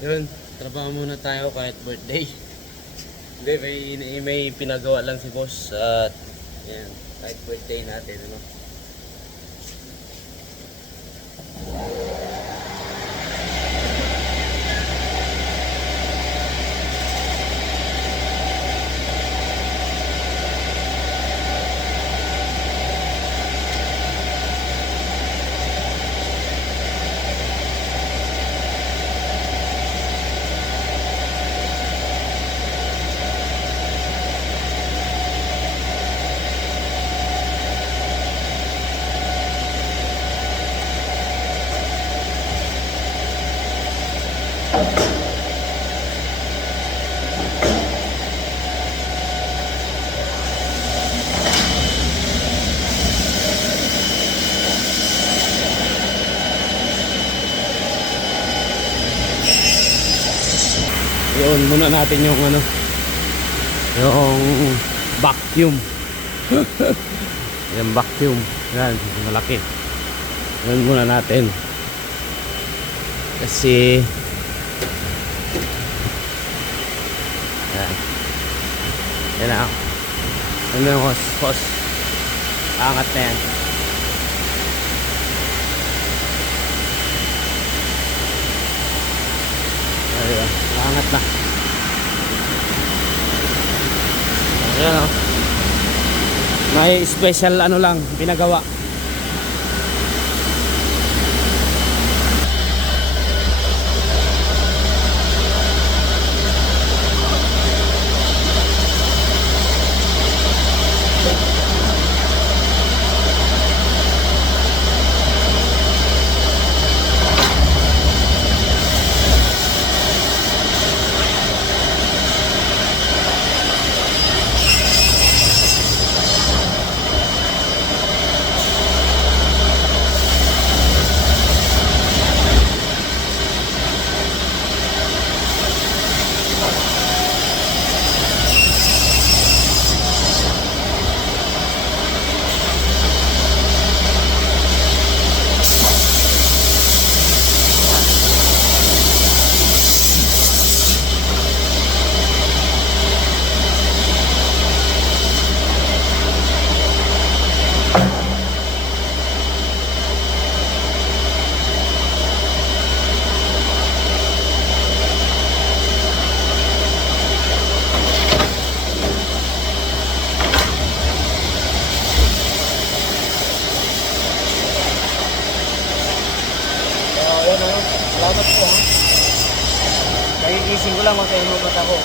Yun, trabaho muna tayo kahit birthday. Hindi, may, may pinagawa lang si boss at yan, kahit birthday natin, ano. Yun, muna natin yung ano, yung vacuum. yung vacuum. Yan, malaki. Yun muna natin. Kasi, yan. Yan na. Ano yung hose? Hose. Angat na yan. Ayun, angat na. Ayan o. May special ano lang, pinagawa. Oh, yan o. Salamat po ha. Nagigising ko lang magkainumat ako.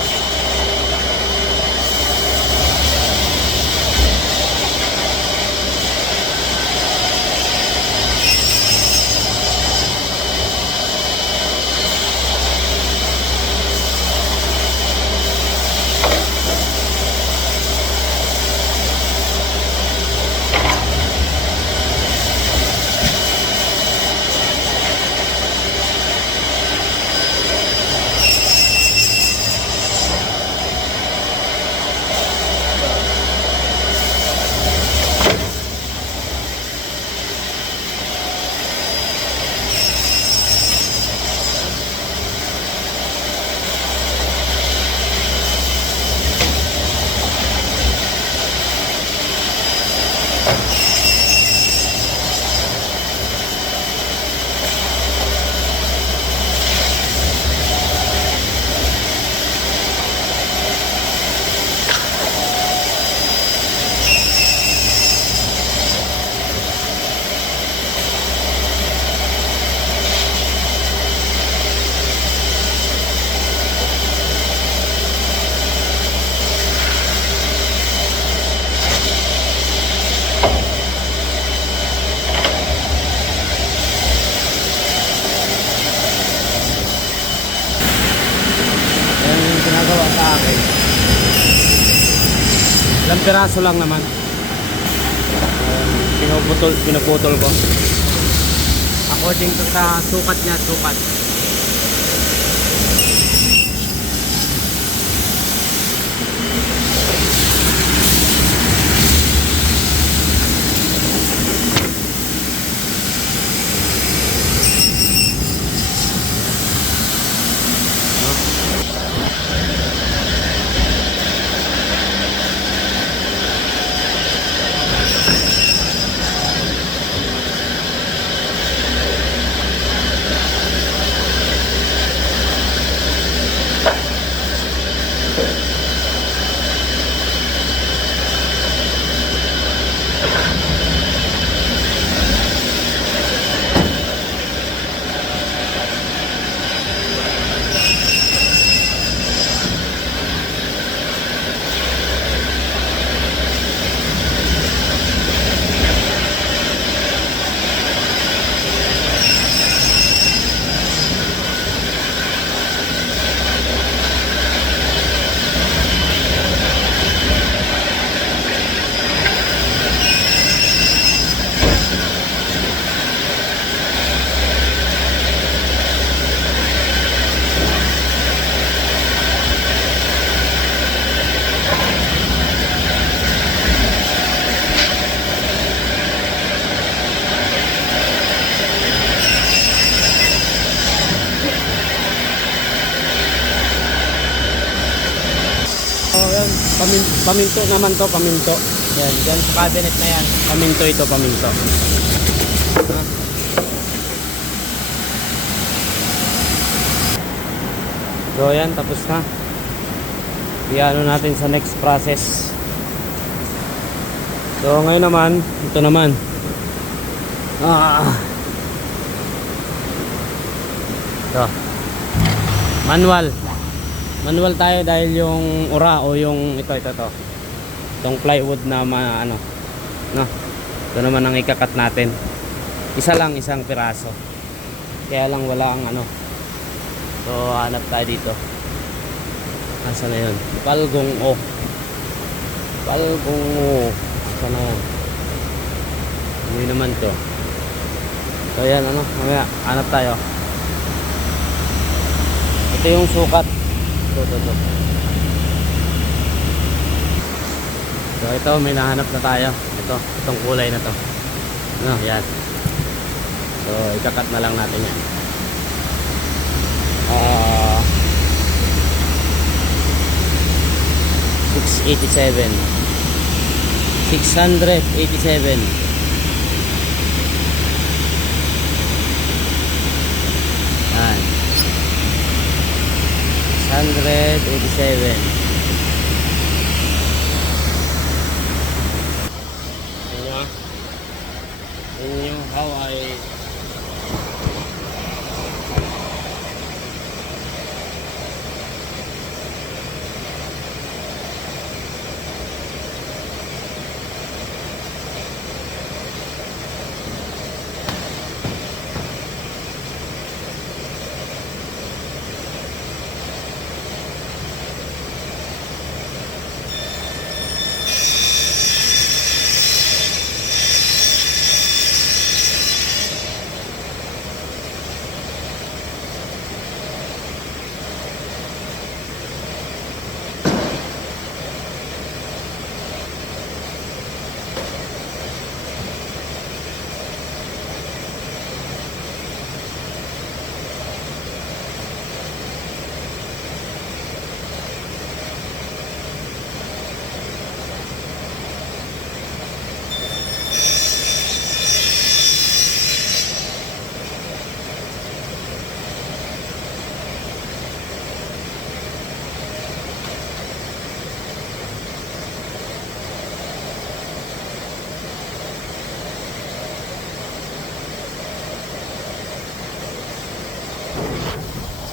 Yan yung ginagawa sa akin. Ilang piraso lang naman. Pinuputol, pinuputol ko. According to sa sukat niya, sukat. Paminto naman to, paminto. Yan, yan sa cabinet na yan. Paminto ito, paminto. So yan, tapos na. Iano natin sa next process. So ngayon naman, ito naman. Ah. Ito. Manual. Manual tayo dahil yung ura o yung ito ito to. Itong plywood na ma, ano. No. Ito naman ang ikakat natin. Isa lang isang piraso. Kaya lang wala ang ano. So hanap tayo dito. Nasaan na yun? Palgong O. Palgong O. Saan na yan? Hindi naman to. So yan ano, mamaya hanap tayo. Ito yung sukat. Ito, ito, ito. So ito, may nahanap na tayo. Ito, itong kulay na to. Ano, yan. So, ikakat na lang natin yan. Ah... 687 687 Yan 687 Yan nyo Yan yung how I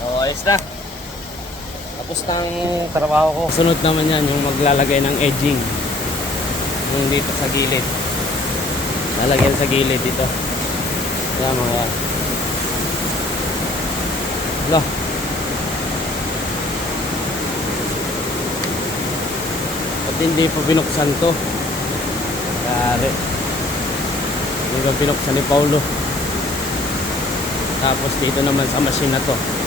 So ayos na. Tapos ang trabaho ko. Sunod naman yan yung maglalagay ng edging. Yung dito sa gilid. Lalagyan sa gilid dito. Yan mga. Wala. At hindi pa binuksan to. Kari. Hindi pa binuksan ni Paulo. Tapos dito naman sa machine na to.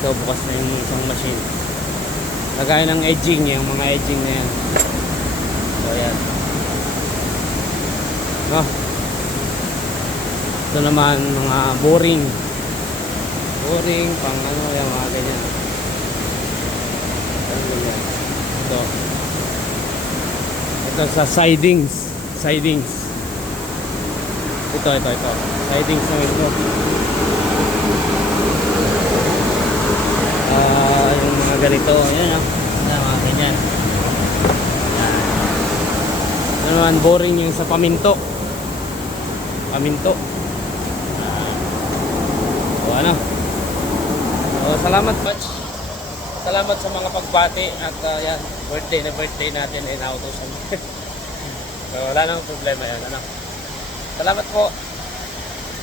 Ito bukas na yung isang machine. Lagay ng edging, yung mga edging na yan. So yan. No. Ito naman mga boring. Boring, pang ano, yung mga ganyan. Ito. Ito sa sidings. Sidings. Ito, ito, ito. Sidings na ito. Ah, yung mga ganito. Yan, ah. Yan, mga ganyan. Yan. Naman, boring yung sa paminto. Paminto. Ah. So, ano. So, salamat, Patch. Salamat sa mga pagbati at ah, yan, birthday na birthday natin in auto so, wala nang problema yan. Ano? Salamat po.